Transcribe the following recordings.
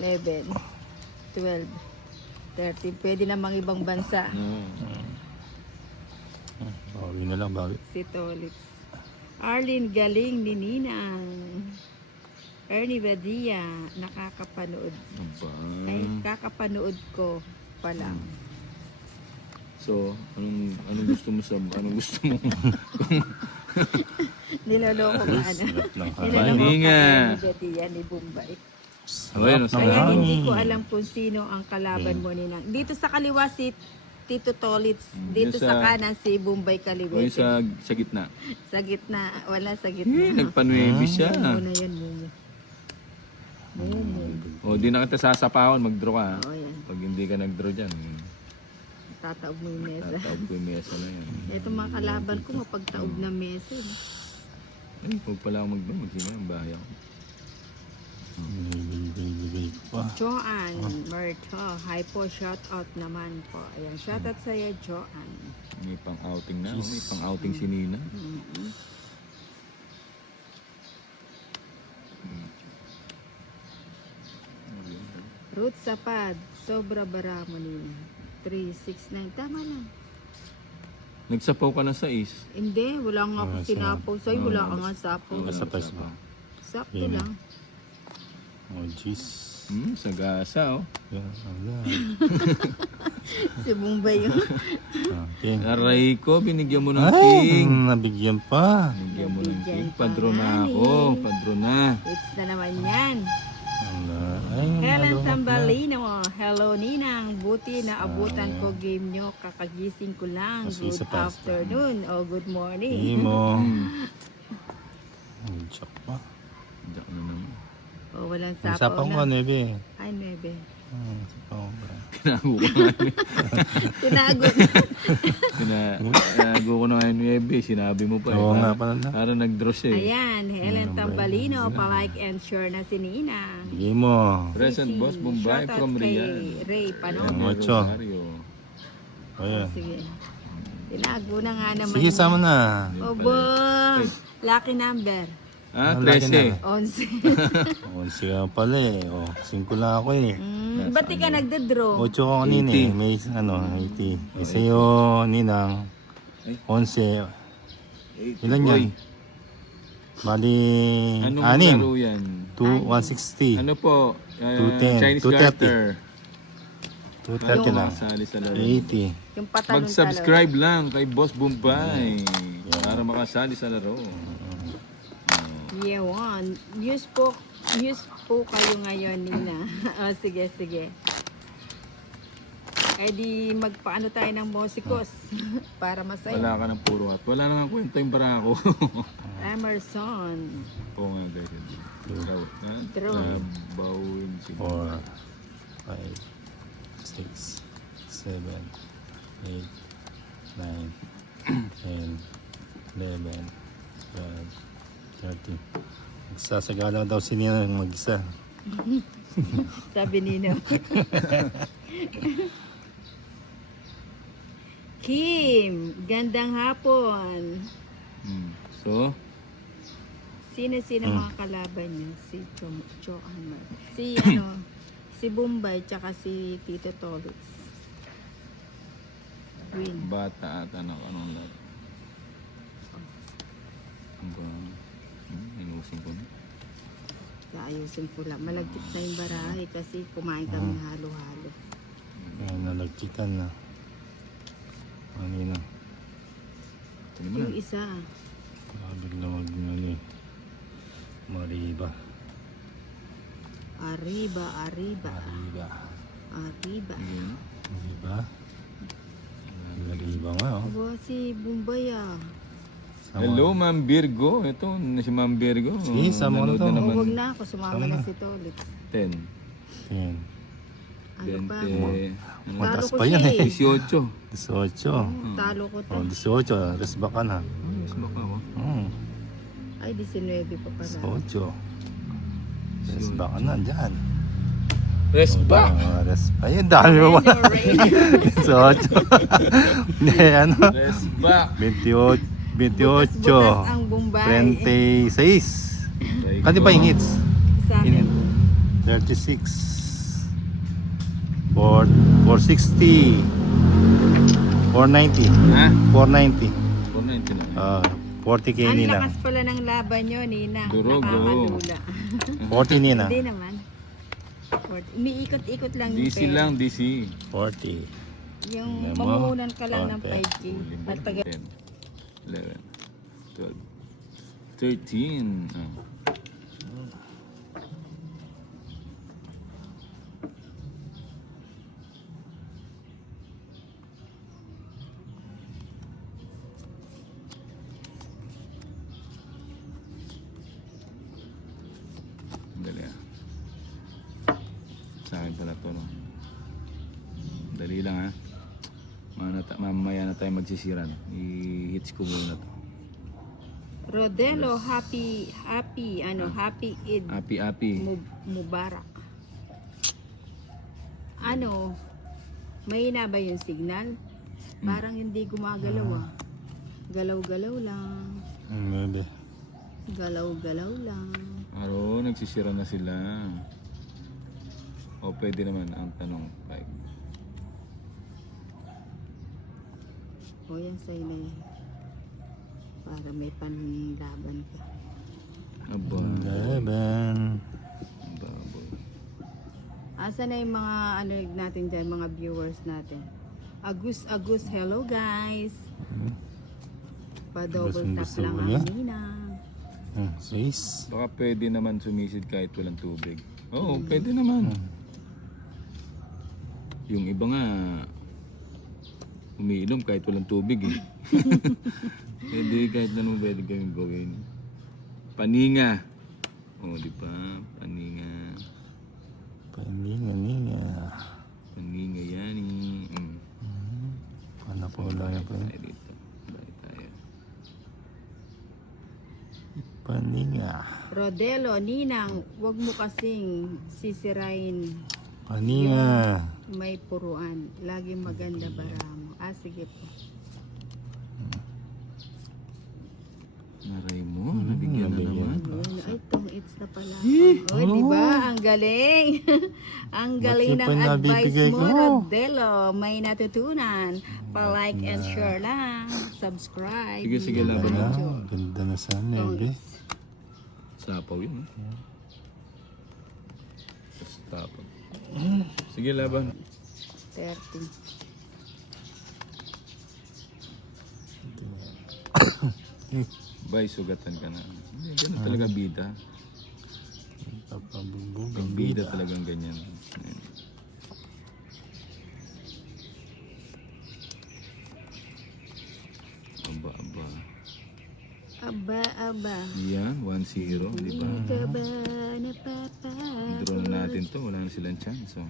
11, 12, 13. Pwede namang ibang bansa. Bawi na lang, bawi. Si Tolitz. Arlene Galing ni Ninang. Ernie Badia, nakakapanood. Ay, kakapanood ko pa lang. So, anong gusto mo Niloloko ka ano? Sarap ng Niloloko ka Hindi nga. Ernie Badia ni Bombay. Ayun, Sarap ng Kaya hangin. hindi ko alam kung sino ang kalaban mo Ninang. Dito sa kaliwa si Tito Tolitz. Dito Yung sa sa- kanan si Bombay O yung Kaliwete. sa gitna. Sa gitna. Wala sa gitna. Nagpanuebi siya. Muna yan, Mumu. Mumu. O, di na kita sasapawan, mag-draw ka. Oo, yan. Pag hindi ka nag-draw dyan, Tataob mo yung mesa. tatawag ko yung mesa na yan. Ito mga kalaban ko, mapagtaob na mesa. Ay, huwag pala ako mag-draw, mag-sima yung bahay ako. Bigay ko pa. Joanne Merto. Hi po, shout out naman po. Ayan, shout out sa'yo, Joanne. May pang-outing na, may pang-outing si Nina. Mhm. Ruth Sapad, sobra baramo nila. 369, tama lang. Nagsapaw ka na sa is. Hindi, wala nga ako sinapaw sa'yo, wala ka nga sapaw. Basta pas ba? Sakto Yun. lang. Oh, jeez. Sagasa, oh. Yan, wala. Si Bombay yun. Okay. Aray ko, binigyan mo ng Ay, king. nabigyan pa. Binigyan mo ng Nabigyan king. pa Padro na nga, ako, eh. padro na. It's na naman yan. Wala. Ay, Helen nalungkot na. Tambalino, hello Ninang, buti na abutan ko game nyo, kakagising ko lang. Mas Good isa pa. afternoon o good Hindi morning. mo. Ay, joke pa. Diyak na naman. O walang Ang sapaw sapang ko, na. Nebe. Ay, nebe. Sapang ko ba? Tinago ko nga. Tinago. Tinago ko na nga yung Ebe. Sinabi mo pa. Oo eh. nga pala na. Parang nag-draw siya eh. Ayan, Helen Tambalino, pa-like and share na si Ninang. Bigay mo. Present boss Bombay Shoutout from kay Riyadh. Ray, paano? Ang ocho. Rosario. Ayan. Sige. Tinago na nga naman. Sige, sama na. Obo, lucky number. Ah, Ang laki 13. 11. 11 ka pala eh. O, 5 lang ako eh. Ba't di ka nagdadraw? 8 ko kanina eh. May 80. Eh, sa'yo, Ninang. 11. Ilan yan? Bali, Anong 6. laro yan? 160. Ano po? 210. Chinese 230. garter. 230 lang. Sali sa laro. 80. Yung patalon Mag-subscribe lang kay Boss Bombay para makasali sa laro. Yeah, one. Use po kayo ngayon, Nina. O, sige, sige. Ay di magpaano tayo ng musikos para masaya. Wala ka ng puro hat. Wala na nga kwento yung barako. Emerson. Oo nga guys. Draw. Ha? Draw. Bawin si 4, 5, 6, 7, 8, 9, 10, 11, 12, 30. Magsasagala daw si Nina ng mag-isa. Sabi Nino. Kim, gandang hapon. So, Sino-sino mga kalaban niya? Si Joanne. Si si Bombay tsaka si Tito Tolitz. Win. bata at anong laro. Ang ba? Inusin ko na. Ayusin ko lang. Malagkit na yung barahe kasi kumain kami halo-halo. Ayan, nalagkitan na. Kanina. Ito naman Yung na. isa, Bigla mag Mariba. Arriba, Arriba, Mariba. Arriba. Ayun. Mariba. Mariba nga oh. Aba, si Bombay Sama. Hello, Ma'am Virgo. Ito, si Ma'am Virgo. Sige, sama Nanood na to. na naman. Huwag na ako, sumama Tama na na. si Tolitz. 10. Ayan. Ano pa? 20. Mataas Talo ko pa yan siya eh. 18. 18. Talo ko to. Oh, 18. Resback ka na. Mas baka ako. Ay, 19 pa pala. 18. Resback ka na dyan. Resback! Resback. Ayun, dami mo ba? 18. Hindi, ano? Resback! 28. Butas ang Bombay. 26. Kadi pa yung hits? Sa akin. 36. 460. 490. Ha? 490. 490 lang. 40k Ang Ninang. lakas pala ng laban nyo, Nina. Durog, Nakakalula. 40 Ninang. Hindi naman. Umiikot-ikot lang yung DC pera. lang, DC. 40. Yung Alam mo, mamuhunan ka lang ng konti. 5K. At taga 10, 11, 12, 13. Oh. Dali ah. Sa akin pala to, no? Dali lang ha. Mamaya na tayo magsisiran. I-hits ko muna to. Rodelo, happy Eid Api-api. Mubarak. Ano, mahina ba yung signal? Parang hindi gumagalaw ah. Galaw-galaw lang. Maybe. Galaw-galaw lang. Aro, nagsisira na sila. O pwede naman ang tanong 5. O yan sa'yo na yan. Para may panlaban ka. Aba. 11. Baboy. Asa na yung mga ano natin dyan, mga viewers natin? Agus, hello guys. Pa-double tap Gusto lang mo ang yan? ninang. Swiss. Baka pwede naman sumisid kahit walang tubig. Oo, pwede naman. Yung iba nga, umiinom kahit walang tubig eh. Pwede kahit ano pwede kami gawin. Paninga. O, di ba? Paninga. Paninga. Paninga yan eh. Paano po lang yan po? Tayo dito. Balik tayo. Paninga. Rodelo, ninang, wag mo kasing sisirain. Paninga. May puruan. Lagi maganda bara mo. Sige po. Naray mo, nabigyan na naman. Ayun, ay, tong it's na pala. Oh, di ba? Ang galing. Ang galing Ba't ng yung advice panabibigay mo, ko? Rodelo. May natutunan. Pa-like and share lang. Subscribe. Sige, sige, laban Ganda na. na. Ganda na sa Tong nebe. it's. Sapaw yun. Sapaw. Sige, laban. 30. Bay, sugatan ka na. Hindi, ganun talaga bida. Papabubog. Ang bida talagang ganyan. Ayan. Aba, aba. Aba. Yan, 1-0, di ba? Di ka ba napapagod? Draw na natin to, wala na silang chance. So.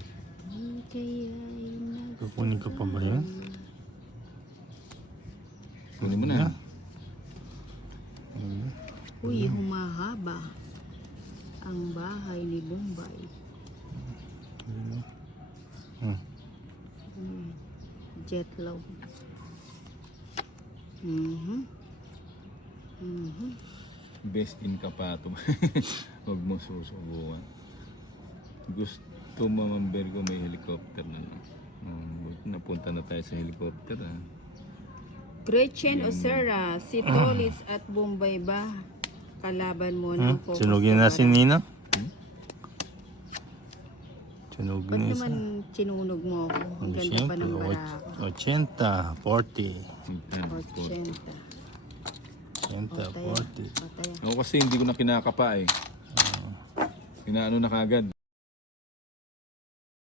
Di kaya'y Kukunin ko pa ba yan? Kunin mo na. Uy, humahaba ang bahay ni Bombay. Jetlaw. Best in Kapato. Huwag mo susubukan. Gusto mo Mambergo may helicopter na lang. Napunta na tayo sa helicopter. Gretchen Osera, si Tolis at Bombay ba? Kalaban mo ng focus. Sinugin na si Nina? Sinugin Ba't na isa. naman sinunog mo ako? Ang ganda pa ng barako. 80, 40. 80. 80, 40. Pataya. Ako kasi hindi ko na kinakapa eh. Inaano na kagad.